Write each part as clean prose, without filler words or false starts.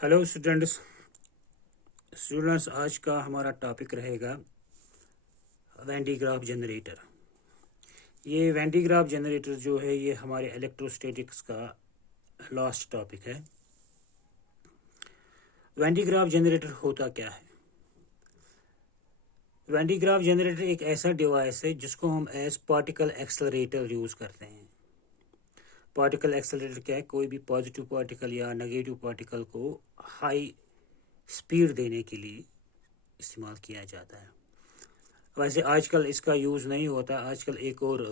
Hello students आज का हमारा टॉपिक रहेगा वैन डी ग्राफ जनरेटर। ये वैन डी ग्राफ जनरेटर जो है ये हमारे इलेक्ट्रोस्टैटिक्स का लास्ट टॉपिक है। वैन डी ग्राफ जनरेटर होता क्या है? वैन डी ग्राफ जनरेटर एक ऐसा डिवाइस है जिसको हम एज पार्टिकल एक्सेलरेटर यूज़ करते हैं। पार्टिकल एक्सेलरेटर क्या है? कोई भी पॉजिटिव पार्टिकल या नेगेटिव पार्टिकल को हाई स्पीड देने के लिए इस्तेमाल किया जाता है। वैसे आजकल इसका यूज़ नहीं होता। आजकल एक और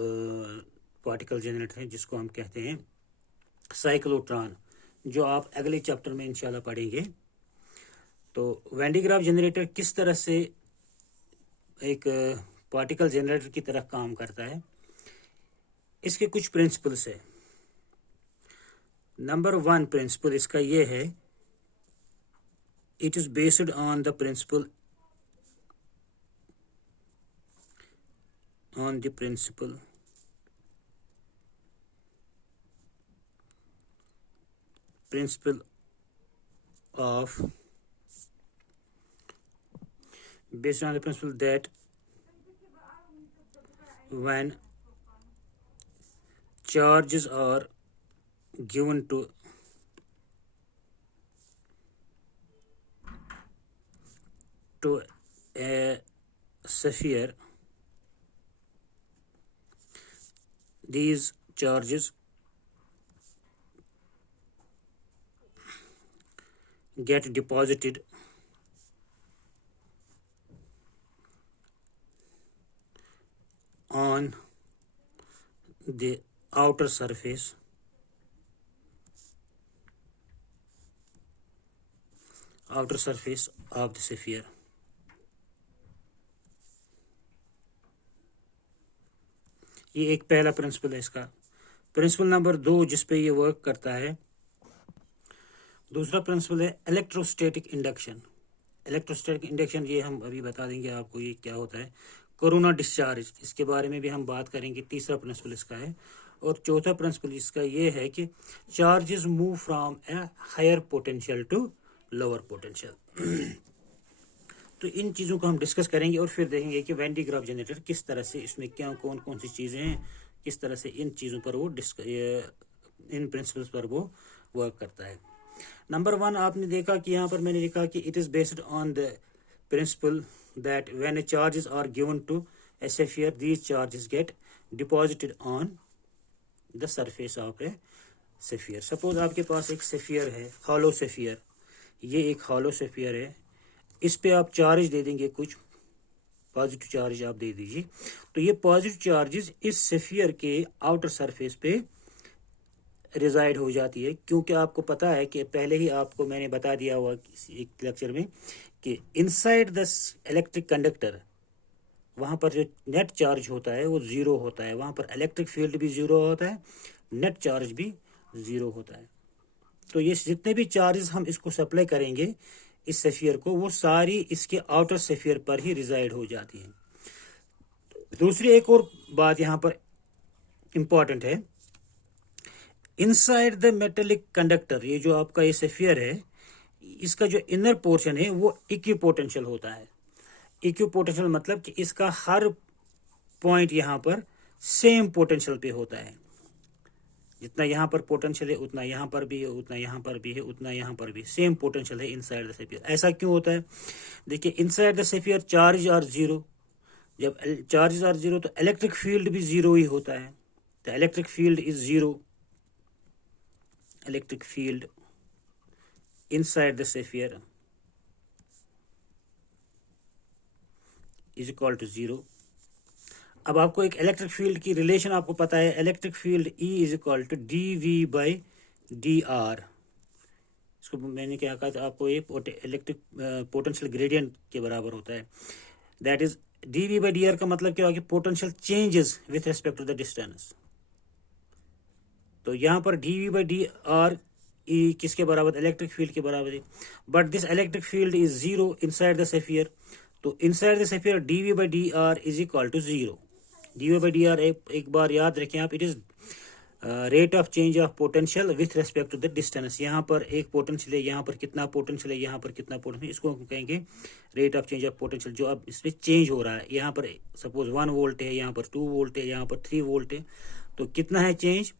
पार्टिकल जनरेटर है जिसको हम कहते हैं साइक्लोट्रॉन, जो आप अगले चैप्टर में इंशाल्लाह पढ़ेंगे। तो वैन डी ग्राफ जनरेटर किस तरह से एक पार्टिकल जनरेटर की तरह काम करता है, इसके कुछ प्रिंसिपल्स है। नंबर 1 प्रिंसिपल इसका ये है, it is based on the principle that when charges are given to a sphere, these charges get deposited on the outer surface of the sphere. ये एक पहला प्रिंसिपल है इसका। प्रिंसिपल नंबर 2 जिस पे ये वर्क करता है, दूसरा प्रिंसिपल है इलेक्ट्रोस्टैटिक इंडक्शन। इलेक्ट्रोस्टैटिक इंडक्शन ये हम अभी बता देंगे आपको ये क्या होता है। कोरोना डिस्चार्ज, इसके बारे में भी हम बात करेंगे। तीसरा प्रिंसिपल इसका है। और चौथा प्रिंसिपल इसका ये है कि charges move from a higher potential to lower potential. तो इन चीज़ों को हम डिस्कस करेंगे और फिर देखेंगे कि वैन डी ग्राफ जनरेटर किस तरह से, इसमें क्या कौन कौन सी चीज़ें हैं, किस तरह से इन चीज़ों पर वो इन प्रिंसिपल्स पर वो वर्क करता है। नंबर 1 आपने देखा कि यहाँ पर मैंने लिखा कि it is based on the principle that when a charges are given to a sphere, these charges get deposited on the surface of a sphere. Suppose आपके पास एक स्फीयर है, हॉलो स्फीयर। ये एक हॉलो स्फीयर है, इस पे आप चार्ज दे देंगे, कुछ पॉजिटिव चार्ज आप दे दीजिए, तो ये पॉजिटिव चार्जेस इस स्फीयर के आउटर सरफेस पे रिजाइड हो जाती है। क्योंकि आपको पता है कि पहले ही आपको मैंने बता दिया हुआ एक लेक्चर में कि इनसाइड द इलेक्ट्रिक कंडक्टर, वहाँ पर जो नेट चार्ज होता है वो ज़ीरो होता है। वहाँ पर इलेक्ट्रिक फील्ड भी ज़ीरो होता है, नेट चार्ज भी ज़ीरो होता है। तो ये जितने भी चार्जेस हम इसको सप्लाई करेंगे इस स्फीयर को, वो सारी इसके आउटर स्फीयर पर ही रिजाइड हो जाती है। दूसरी एक और बात यहाँ पर इम्पॉर्टेंट है, इनसाइड द मेटेलिक कंडक्टर, ये जो आपका ये स्फीयर है, इसका जो इनर पोर्शन है वो इक्विपोटेंशियल होता है। इक्विपोटेंशियल मतलब कि इसका हर पॉइंट यहाँ पर सेम पोटेंशियल पे होता है। जितना यहाँ पर पोटेंशियल है उतना यहाँ पर भी है, उतना यहाँ पर भी है, उतना यहाँ पर भी सेम पोटेंशियल है इनसाइड द स्फीयर। ऐसा क्यों होता है? देखिए, inside the sphere charge are zero. जब चार्जेस आर जीरो तो इलेक्ट्रिक फील्ड भी जीरो ही होता है। The electric field is zero. Electric field inside the sphere is equal to zero. अब आपको एक इलेक्ट्रिक फील्ड की रिलेशन आपको पता है, electric field E is equal to dV/dr। इसको मैंने क्या कहा था आपको, ये इलेक्ट्रिक पोटेंशियल ग्रेडियंट के बराबर होता है। दैट इज dV/dr का मतलब क्या होगा कि potential changes with respect to the distance. तो यहाँ पर dV/dr E किसके बराबर? इलेक्ट्रिक फील्ड के बराबर है। But this electric field is zero inside the sphere. तो inside the sphere dV/dr is equal to zero. dV/dr एक बार याद रखें आप, it is rate of change of potential with respect to the distance. यहाँ पर एक पोटेंशियल है, यहाँ पर कितना पोटेंशियल है, यहाँ पर कितना पोटेंशियल, इसको हम कहेंगे rate of change of potential, जो अब इसमें चेंज हो रहा है। यहाँ पर सपोज 1 वोल्ट है, यहाँ पर 2 वोल्ट है, यहाँ पर 3 वोल्ट है, तो कितना है चेंज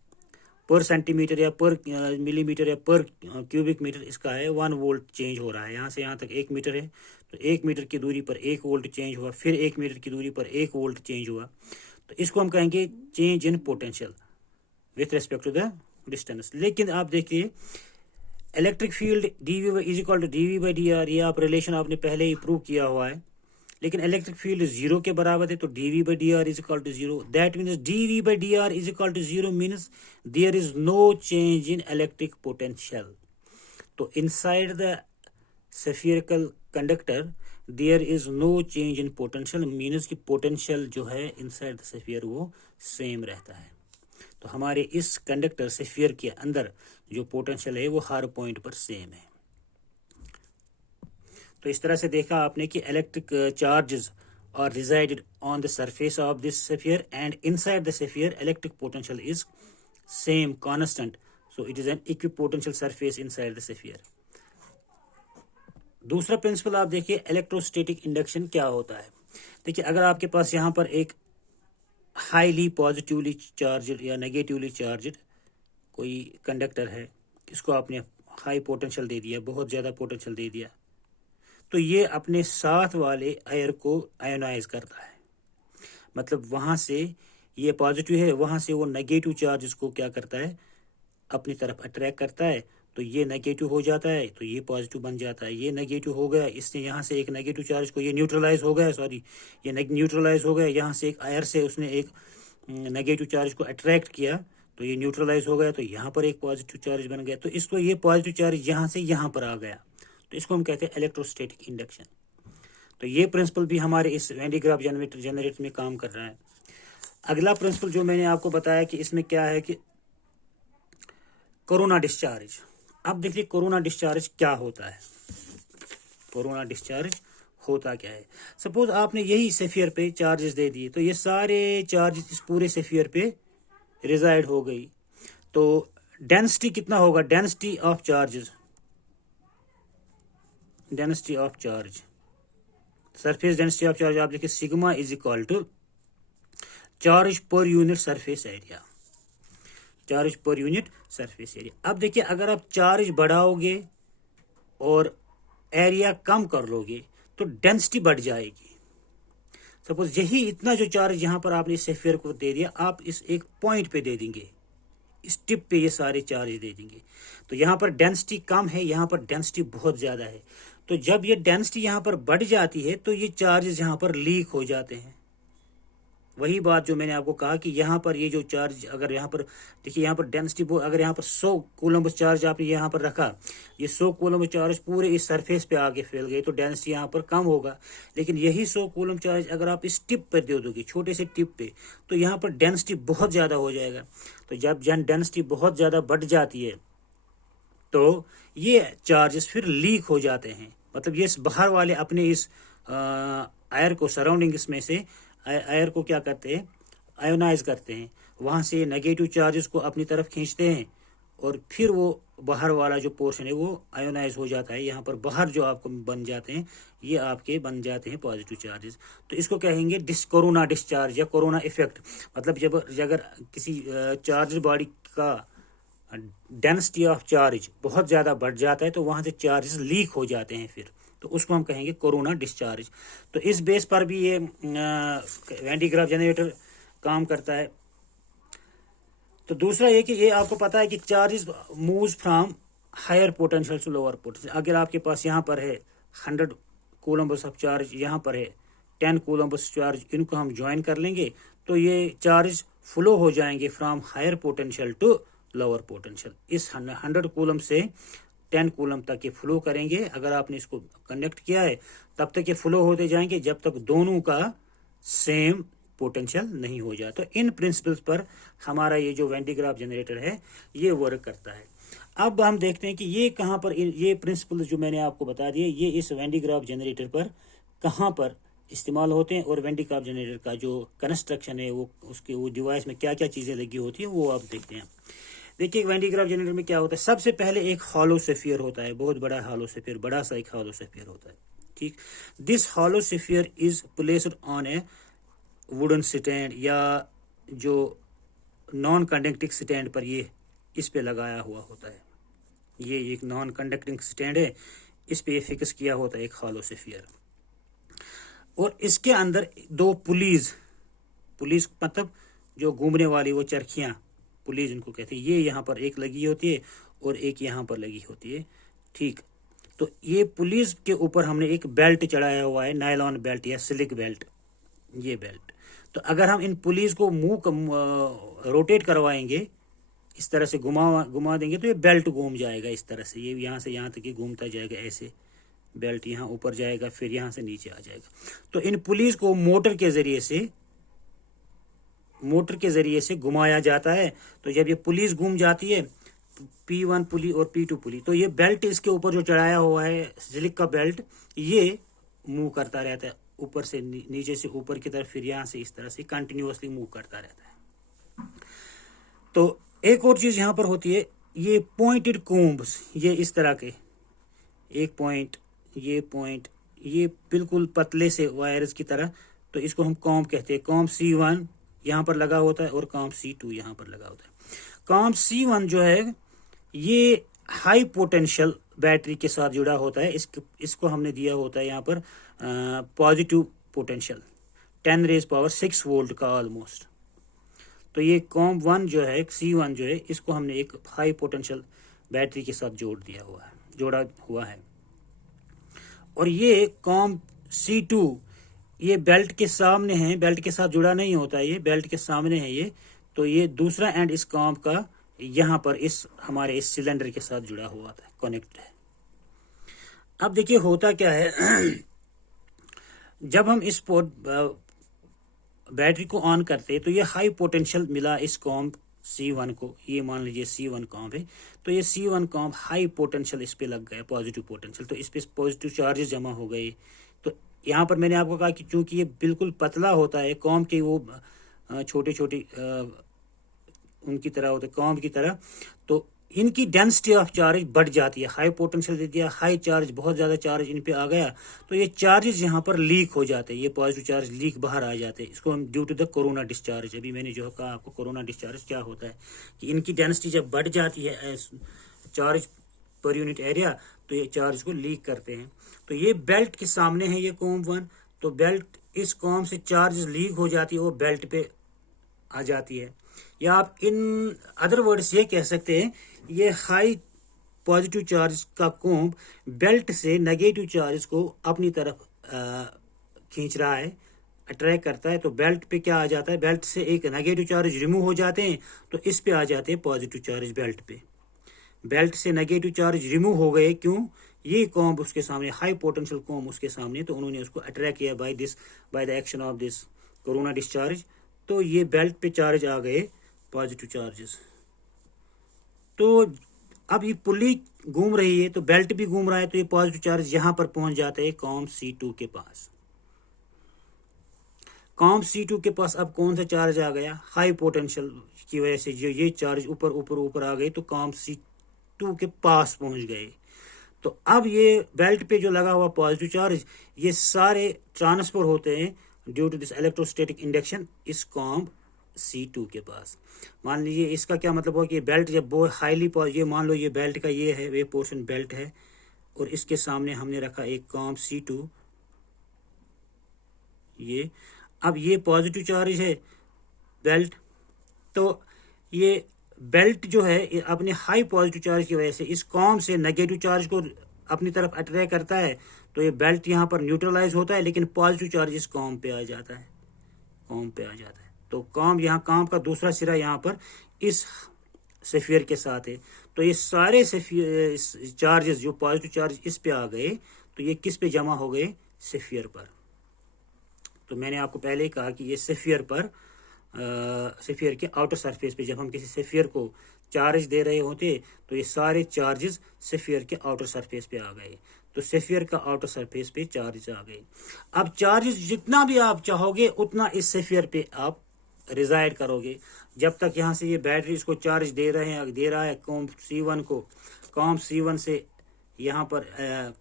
पर सेंटीमीटर या पर मिलीमीटर या पर क्यूबिक मीटर, इसका है 1 वोल्ट चेंज हो रहा है। यहाँ से यहाँ तक 1 मीटर है, तो 1 मीटर की दूरी पर 1 वोल्ट चेंज हुआ, फिर 1 मीटर की दूरी पर 1 वोल्ट चेंज हुआ, तो इसको हम कहेंगे change in potential with respect to the distance. लेकिन आप देखिए electric field dV is equal to dV/dr, ये आप रिलेशन आपने पहले ही प्रूव किया हुआ है। लेकिन इलेक्ट्रिक फील्ड 0 के बराबर है, तो dV/dr is equal to 0। That means dV/dr is equal to 0 means there is no change in electric potential. तो inside the spherical conductor there is no change in potential, means कि potential जो है inside the sphere वो same रहता है। तो हमारे इस कंडक्टर स्फीयर के अंदर जो पोटेंशियल है वो हर पॉइंट पर सेम है। तो इस तरह से देखा आपने कि electric charges are resided on the surface of this sphere and inside the sphere electric potential is same constant, so it is an equipotential surface inside the sphere. दूसरा प्रिंसिपल आप देखिए इलेक्ट्रोस्टैटिक इंडक्शन क्या होता है। देखिए अगर आपके पास यहाँ पर एक हाईली पॉजिटिवली चार्जड या नेगेटिवली चार्जड कोई कंडक्टर है, इसको आपने हाई पोटेंशियल दे दिया, बहुत ज़्यादा पोटेंशियल दे दिया, तो ये अपने साथ वाले एयर को आयोनाइज करता है। मतलब वहाँ से ये पॉजिटिव है, वहाँ से वो नेगेटिव चार्ज को क्या करता है, अपनी तरफ अट्रैक्ट करता है, तो ये नेगेटिव हो जाता है, तो ये पॉजिटिव बन जाता है। ये नेगेटिव हो गया, इसने यहाँ से एक नेगेटिव चार्ज को ये न्यूट्रलाइज हो गया, सॉरी ये न्यूट्रलाइज हो गया, यहाँ से एक एयर से उसने एक नेगेटिव चार्ज को अट्रैक्ट किया, तो ये न्यूट्रलाइज हो गया, तो यहाँ पर एक पॉजिटिव चार्ज बन गया, तो इसको ये पॉजिटिव चार्ज यहाँ से यहाँ पर आ गया, तो इसको हम कहते हैं इलेक्ट्रोस्टैटिक इंडक्शन। तो ये प्रिंसिपल भी हमारे इस वैन डी ग्राफ जनरेटर में काम कर रहा है। अगला प्रिंसिपल जो मैंने आपको बताया कि इसमें क्या है कि कोरोना डिस्चार्ज। अब देखिए कोरोना डिस्चार्ज क्या होता है। कोरोना डिस्चार्ज होता क्या है, सपोज आपने यही स्फीयर पे चार्जेस दे दिए, तो ये सारे चार्जेस इस पूरे स्फीयर पे रिजाइड हो गई, तो डेंसिटी कितना होगा, density of charges, density of charge, surface density of charge आप देखिए sigma is equal to charge per unit surface area, charge per unit surface area. अब देखिए अगर आप चार्ज बढ़ाओगे और एरिया कम कर लोगे तो डेंसिटी बढ़ जाएगी। सपोज यही इतना जो चार्ज यहाँ पर आपने इस स्फीयर को दे दिया, आप इस एक पॉइंट पे दे देंगे, इस टिप पे ये सारे चार्ज दे देंगे, तो यहाँ पर डेंसिटी कम है, यहाँ पर डेंसिटी बहुत ज़्यादा है। तो जब ये डेंसिटी यहाँ पर बढ़ जाती है तो ये चार्जेस यहाँ पर लीक हो जाते हैं। वही बात जो मैंने आपको कहा कि यहाँ पर ये जो चार्ज, अगर यहाँ पर देखिए यहाँ पर डेंसिटी अगर यहाँ पर 100 कूलम्ब चार्ज आपने यहाँ पर रखा, ये 100 कूलम्ब चार्ज पूरे इस सरफेस पे आके फैल गए, तो डेंसिटी यहाँ पर कम होगा। लेकिन यही 100 कूलम्ब चार्ज अगर आप इस टिप पर दे दोगे, छोटे से टिप पे, तो यहाँ पर डेंसिटी बहुत ज़्यादा हो जाएगा। तो जब डेंसिटी बहुत ज़्यादा बढ़ जाती है तो ये चार्जेस फिर लीक हो जाते हैं। मतलब ये बाहर वाले अपने इस एयर को, सराउंडिंग्स में से एयर को क्या करते हैं, आयोनाइज करते हैं, वहाँ से नेगेटिव चार्जेस को अपनी तरफ खींचते हैं, और फिर वो बाहर वाला जो पोर्शन है वो आयोनाइज हो जाता है। यहाँ पर बाहर जो आपको बन जाते हैं, ये आपके बन जाते हैं पॉजिटिव चार्जेस। तो इसको कहेंगे कोरोना डिस्चार्ज या कोरोना इफेक्ट। मतलब जब अगर किसी चार्ज बॉडी का डेंसिटी ऑफ चार्ज बहुत ज़्यादा बढ़ जाता है तो वहाँ से चार्जेस लीक हो जाते हैं फिर, तो उसको हम कहेंगे कोरोना डिस्चार्ज। तो इस बेस पर भी ये वैन डी ग्राफ जनरेटर काम करता है। तो दूसरा ये कि ये आपको पता है कि charges moves from higher potential to lower potential. अगर आपके पास यहाँ पर है 100 कूलम्बस ऑफ चार्ज, यहाँ पर है 10 कूलम्बस चार्ज, इनको हम ज्वाइन कर लेंगे तो ये चार्ज फ्लो हो जाएंगे from higher potential to lower potential. इस 100 कूलम से 10 कूलम तक ये फ्लो करेंगे। अगर आपने इसको कनेक्ट किया है तब तक ये फ्लो होते जाएंगे जब तक दोनों का सेम पोटेंशियल नहीं हो जाए। तो इन प्रिंसिपल्स पर हमारा ये जो वैन डी ग्राफ जनरेटर है ये वर्क करता है। अब हम देखते हैं कि ये कहाँ पर, ये प्रिंसिपल्स जो मैंने आपको बता दिए, ये इस वैन डी ग्राफ जनरेटर पर कहाँ पर इस्तेमाल होते हैं, और वेंडी क्रॉप जनरेटर का जो कंस्ट्रक्शन है वो उसके वो डिवाइस में क्या क्या चीज़ें लगी होती हैं वो आप देखते हैं। देखिए वेंडी क्रॉप जनरेटर में क्या होता है, सबसे पहले एक हॉलो सेफियर होता है, बहुत बड़ा हॉलो सेफियर, बड़ा सा एक हॉलो सेफियर होता है। ठीक, this hollow sphere is placed on a wooden stand, या जो नॉन कंडक्टिंग स्टैंड पर ये इस पे लगाया हुआ होता है। ये एक नॉन कंडक्टिंग स्टैंड है, इस पे फिक्स किया होता है एक हॉलो सेफियर, और इसके अंदर दो पुलीज, पुलिस मतलब जो घूमने वाली वो चरखियाँ, पुलिस इनको कहते हैं, ये यहाँ पर एक लगी होती है और एक यहाँ पर लगी होती है। ठीक, तो ये पुलिस के ऊपर हमने एक बेल्ट चढ़ाया हुआ है, नायलॉन बेल्ट या सिलिक बेल्ट, ये बेल्ट। तो अगर हम इन पुलिस को मुंह रोटेट करवाएंगे, इस तरह से घुमा देंगे, तो ये बेल्ट घूम जाएगा इस तरह से, ये यहाँ से यहाँ तक ये घूमता जाएगा ऐसे, बेल्ट यहाँ ऊपर जाएगा फिर यहाँ से नीचे आ जाएगा। तो इन पुलिस को मोटर के ज़रिए से घुमाया जाता है। तो जब ये पुलिस घूम जाती है, P1 पुली और P2 पुली, तो ये बेल्ट इसके ऊपर जो चढ़ाया हुआ है सिलिक का बेल्ट, ये मूव करता रहता है ऊपर से नीचे से ऊपर की तरफ, फिर यहाँ से इस तरह से कंटिन्यूअसली मूव करता रहता है। तो एक और चीज़ यहाँ पर होती है, ये पॉइंटेड कोम्ब्स, ये इस तरह के एक पॉइंट, ये बिल्कुल पतले से वायर्स की तरह, तो इसको हम कॉम्ब कहते हैं। कॉम्ब C1 यहाँ पर लगा होता है और कॉम्ब C2 यहाँ पर लगा होता है। कॉम्ब C1 जो है ये हाई पोटेंशियल बैटरी के साथ जुड़ा होता है, इसको हमने दिया होता है यहाँ पर पॉजिटिव पोटेंशियल 10⁻⁶ वोल्ट का ऑलमोस्ट। तो ये कॉम्ब 1 जो है, C1 जो है, इसको हमने एक हाई पोटेंशियल बैटरी के साथ जोड़ा हुआ है। और ये कॉम्ब C2 ये बेल्ट के सामने है, बेल्ट के साथ जुड़ा नहीं होता है, ये बेल्ट के सामने है ये। तो ये दूसरा एंड इस कॉम्ब का यहाँ पर इस हमारे इस सिलेंडर के साथ जुड़ा हुआ था, कनेक्ट है। अब देखिए होता क्या है जब हम इस बैटरी को ऑन करते हैं तो ये हाई पोटेंशियल मिला इस कॉम्ब C1 को, ये मान लीजिए C1 कॉम्ब है, तो ये C1 कॉम्ब हाई पोटेंशियल इस पे लग गया, पॉजिटिव पोटेंशियल, तो इस पे पॉजिटिव चार्जेस जमा हो गए। तो यहाँ पर मैंने आपको कहा कि चूंकि ये बिल्कुल पतला होता है, कॉम्ब के वो छोटे छोटे उनकी तरह होते, कॉम्ब की तरह, तो इनकी डेंसिटी ऑफ चार्ज बढ़ जाती है। हाई पोटेंशियल दे दिया, हाई चार्ज, बहुत ज़्यादा चार्ज इन पे आ गया, तो ये चार्जेस यहाँ पर लीक हो जाते हैं, ये पॉजिटिव चार्ज लीक बाहर आ जाते हैं। इसको हम due to the corona discharge, अभी मैंने जो कहा आपको कोरोना डिस्चार्ज क्या होता है कि इनकी डेंसिटी जब बढ़ जाती है चार्ज पर यूनिट एरिया, तो ये चार्ज को लीक करते हैं। तो ये बेल्ट के सामने है ये कॉम्ब 1, तो बेल्ट इस कॉम्ब से चार्ज लीक हो जाती है, वो बेल्ट पे आ जाती है। या आप इन अदर वर्ड्स ये कह सकते हैं, ये हाई पॉजिटिव चार्ज का कॉम्ब बेल्ट से नेगेटिव चार्ज को अपनी तरफ खींच रहा है, अट्रैक्ट करता है। तो बेल्ट पे क्या आ जाता है, बेल्ट से एक नेगेटिव चार्ज रिमूव हो जाते हैं, तो इस पे आ जाते हैं पॉजिटिव चार्ज बेल्ट पे। बेल्ट से नेगेटिव चार्ज रिमूव हो गए, क्यों, ये कॉम्ब उसके सामने, हाई पोटेंशियल कॉम्ब उसके सामने, तो उन्होंने उसको अट्रैक्ट किया by the action of this corona discharge, तो ये बेल्ट पे चार्ज आ गए पॉजिटिव चार्जेस। तो अब ये पुली घूम रही है तो बेल्ट भी घूम रहा है, तो ये पॉजिटिव चार्ज यहां पर पहुंच जाते हैं कॉम्ब C2 के पास। कॉम्ब C2 के पास अब कौन सा चार्ज आ गया, हाई पोटेंशियल की वजह से जो ये चार्ज ऊपर ऊपर ऊपर आ गए, तो कॉम्ब C2 के पास पहुंच गए। तो अब ये बेल्ट पे जो लगा हुआ पॉजिटिव चार्ज, ये सारे ट्रांसफर होते हैं due to this electrostatic induction इस कॉम्ब C2 के पास। मान लीजिए इसका क्या मतलब हुआ कि ये बेल्ट जब बहुत हाईली, ये मान लो ये बेल्ट का ये है, वे पोर्शन बेल्ट है, और इसके सामने हमने रखा एक कॉम्ब C2, ये अब ये पॉजिटिव चार्ज है बेल्ट, तो ये बेल्ट जो है अपने हाई पॉजिटिव चार्ज की वजह से इस कॉम्ब से नेगेटिव चार्ज को अपनी तरफ अट्रैक्ट करता है, तो ये बेल्ट यहाँ पर न्यूट्रलाइज होता है, लेकिन पॉजिटिव चार्ज इस कॉम्ब पे आ जाता है, कॉम्ब पे आ जाता है। तो कॉम्ब यहाँ, कॉम्ब का दूसरा सिरा यहाँ पर इस सेफियर के साथ है, तो ये सारे चार्जेस जो पॉजिटिव चार्ज इस पे आ गए, तो ये किस पे जमा हो गए, सेफियर पर। तो मैंने आपको पहले ही कहा कि ये सेफियर पर सेफियर के आउटर सरफेस पे, जब हम किसी सेफियर को चार्ज दे रहे होते तो ये सारे चार्जेस स्फीयर के आउटर सरफेस पे आ गए, तो स्फीयर का आउटर सरफेस पे चार्जेस आ गए। अब चार्जेस जितना भी आप चाहोगे उतना इस स्फीयर पे आप रिजाइड करोगे। जब तक यहाँ से ये बैटरी इसको चार्ज दे रहा है कॉम्प C1 को, कॉम्प C1 से यहाँ पर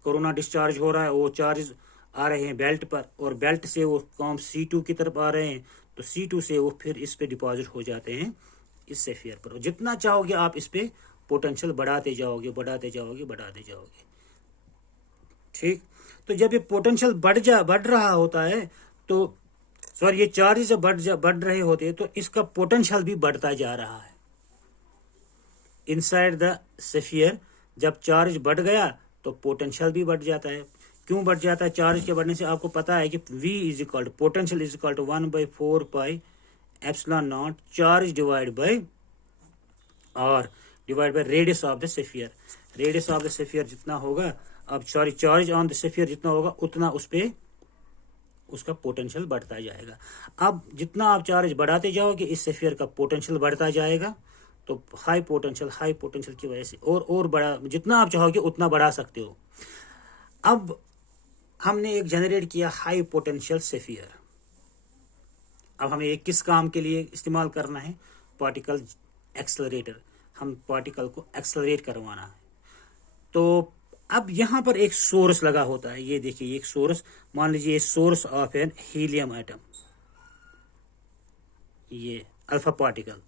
कोरोना डिस्चार्ज हो रहा है, वो चार्ज आ रहे हैं बेल्ट पर, और बेल्ट से वो कॉम्प C2 की तरफ आ रहे हैं, तो C2 से वो फिर इस पे डिपॉजिट हो जाते हैं इस स्फीयर पर। जितना चाहोगे आप इस पे पोटेंशियल बढ़ाते जाओगे, बढ़ाते जाओगे, बढ़ाते जाओगे। ठीक, तो जब ये पोटेंशियल बढ़ रहा होता है तो सॉरी ये चार्ज जब बढ़ रहे होते हैं तो इसका पोटेंशियल भी बढ़ता जा रहा है इनसाइड द स्फीयर। जब चार्ज बढ़ गया तो पोटेंशियल भी बढ़ जाता है। क्यों बढ़ जाता है? चार्ज के बढ़ने से आपको पता है कि V is equal to potential is equal to 1/4 pi epsilon naught charge divide by R divide by radius of the sphere. Radius of the sphere जितना होगा, अब sorry charge on the sphere जितना होगा उतना उस पे उसका पोटेंशियल बढ़ता जाएगा। अब जितना आप चार्ज बढ़ाते जाओगे इस स्फीयर का पोटेंशियल बढ़ता जाएगा, तो हाई पोटेंशियल की वजह से और बड़ा, जितना आप चाहोगे उतना बढ़ा सकते हो। अब हमने एक जनरेट किया हाई पोटेंशियल स्फीयर। अब हमें एक किस काम के लिए इस्तेमाल करना है? Particle accelerator. हम पार्टिकल को एक्सेलरेट करवाना है। तो अब यहाँ पर एक सोर्स लगा होता है, ये देखिए एक सोर्स, मान लीजिए ये source of an helium atom, ये अल्फा पार्टिकल,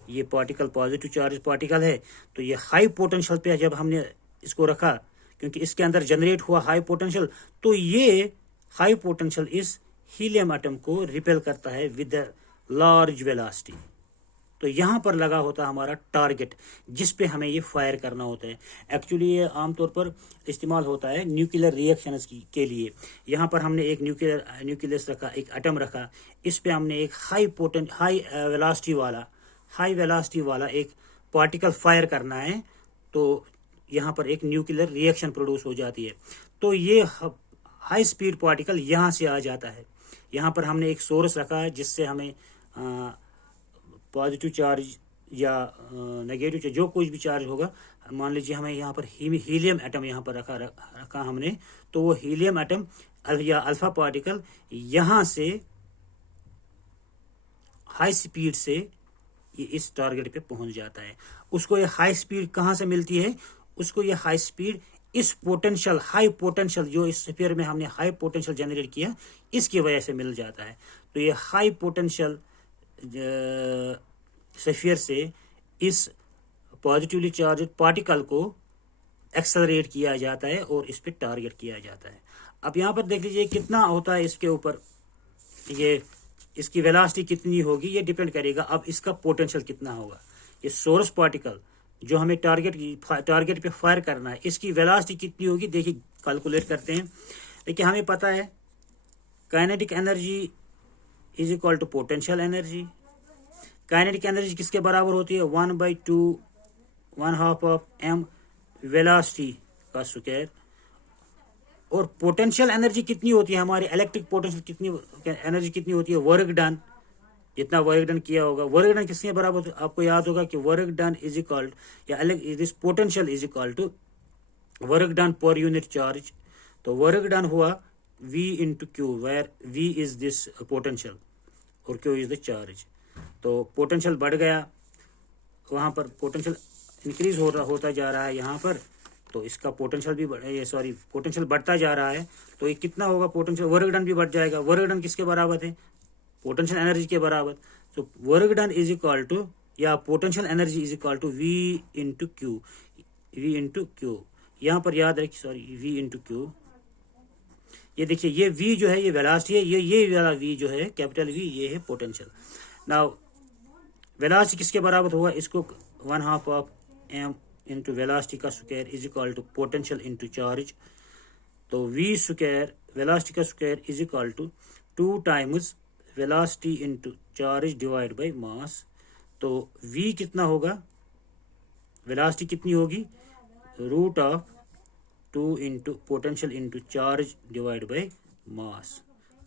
ये पार्टिकल पॉजिटिव चार्ज पार्टिकल है। तो ये हाई पोटेंशियल पे जब हमने इसको रखा, क्योंकि इसके अंदर जनरेट हुआ हाई पोटेंशियल, तो ये हाई पोटेंशियल इस हीलियम एटम को रिपेल करता है विद लार्ज वेलोसिटी। तो यहाँ पर लगा होता है हमारा टारगेट, जिस पे हमें ये फायर करना होता है। एक्चुअली ये आमतौर पर इस्तेमाल होता है न्यूक्लियर रिएक्शंस के लिए। यहाँ पर हमने एक न्यूक्लियस रखा, एक एटम रखा, इस पे हमने एक हाई वेलोसिटी वाला एक पार्टिकल फायर करना है, तो यहाँ पर एक न्यूक्लियर रिएक्शन प्रोड्यूस हो जाती है। तो ये हाई स्पीड पार्टिकल यहाँ से आ जाता है। यहाँ पर हमने एक सोर्स रखा है जिससे हमें पॉजिटिव चार्ज या नेगेटिव चार्ज, जो कुछ भी चार्ज होगा, मान लीजिए हमें यहाँ पर हीलियम एटम यहाँ पर रखा हमने, तो वो हीलियम एटम या अल्फा पार्टिकल यहाँ से हाई स्पीड से ये इस टारगेट पे पहुंच जाता है। उसको ये हाई स्पीड कहाँ से मिलती है? उसको ये हाई स्पीड इस पोटेंशियल, हाई पोटेंशियल जो इस स्फीयर में हमने हाई पोटेंशियल जनरेट किया, इसकी वजह से मिल जाता है। तो ये हाई पोटेंशियल स्फीयर से इस पॉजिटिवली चार्ज पार्टिकल को एक्सेलरेट किया जाता है और इस पे टारगेट किया जाता है। अब यहाँ पर देख लीजिए कितना होता है इसके ऊपर, ये इसकी वेलोसिटी कितनी होगी ये डिपेंड करेगा अब इसका पोटेंशियल कितना होगा। ये सोर्स पार्टिकल जो हमें टारगेट पे फायर करना है, इसकी वेलोसिटी कितनी होगी, देखिए कैलकुलेट करते हैं। देखिए हमें पता है kinetic energy is equal to potential energy. Kinetic energy किसके बराबर होती है? 1/2 1/2 ऑफ m वेलोसिटी का स्क्वायर। और पोटेंशियल एनर्जी कितनी होती है हमारी, इलेक्ट्रिक पोटेंशियल कितनी एनर्जी कितनी होती है? वर्क डन, जितना वर्क डन किया होगा। वर्क डन किसके बराबर होता है? आपको याद होगा कि वर्क डन इज इक्वल या this potential is equal to work done per unit charge. तो वर्क डन हुआ V into Q, where V is this potential और Q इज द चार्ज। तो पोटेंशियल बढ़ गया, वहां पर पोटेंशियल इंक्रीज होता जा रहा है यहाँ पर, तो इसका पोटेंशियल भी पोटेंशियल बढ़ता जा रहा है। तो ये कितना होगा पोटेंशियल? वर्क डन भी बढ़ जाएगा। वर्क डन किसके बराबर है? पोटेंशियल एनर्जी के बराबर। तो work done is equal to या potential energy is equal to V into q. यहाँ पर याद रखिए, V इंटू क्यू। ये देखिए ये V जो है ये वेलोसिटी है, ये वाला V जो है कैपिटल V, ये है पोटेंशियल। नाउ वेलोसिटी किसके बराबर होगा? इसको 1/2 ऑफ m इंटू वेलोसिटी का square is equal to potential into charge. तो V स्क्वायर वेलोसिटी का square is equal to 2 times velocity into charge divide by mass. तो V कितना होगा? वेलोसिटी कितनी होगी? √2 into potential into charge divide by mass.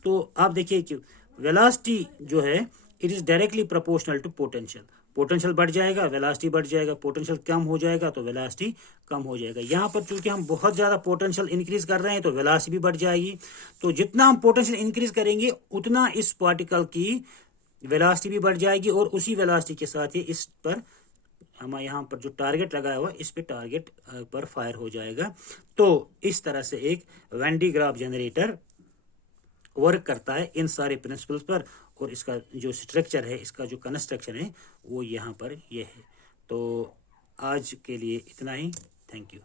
तो आप देखिए कि वेलोसिटी जो है it is directly proportional to potential. Potential बढ़ जाएगा, वेलोसिटी बढ़ जाएगा, पोटेंशियल कम हो जाएगा तो वेलोसिटी कम हो जाएगा। यहाँ पर चूंकि हम बहुत ज़्यादा पोटेंशियल इंक्रीज कर रहे हैं तो वेलोसिटी भी बढ़ जाएगी। तो जितना हम पोटेंशियल इंक्रीज करेंगे उतना इस पार्टिकल की वेलोसिटी भी बढ़ जाएगी, और उसी वेलोसिटी के साथ ही इस पर हमारे यहाँ पर जो टारगेट लगाया हुआ इस पे टारगेट पर फायर हो जाएगा। तो इस तरह से एक Van de Graaff generator work करता है इन सारे प्रिंसिपल्स पर, और इसका जो स्ट्रक्चर है, इसका जो कंस्ट्रक्शन है वो यहाँ पर ये है। तो आज के लिए इतना ही। Thank you.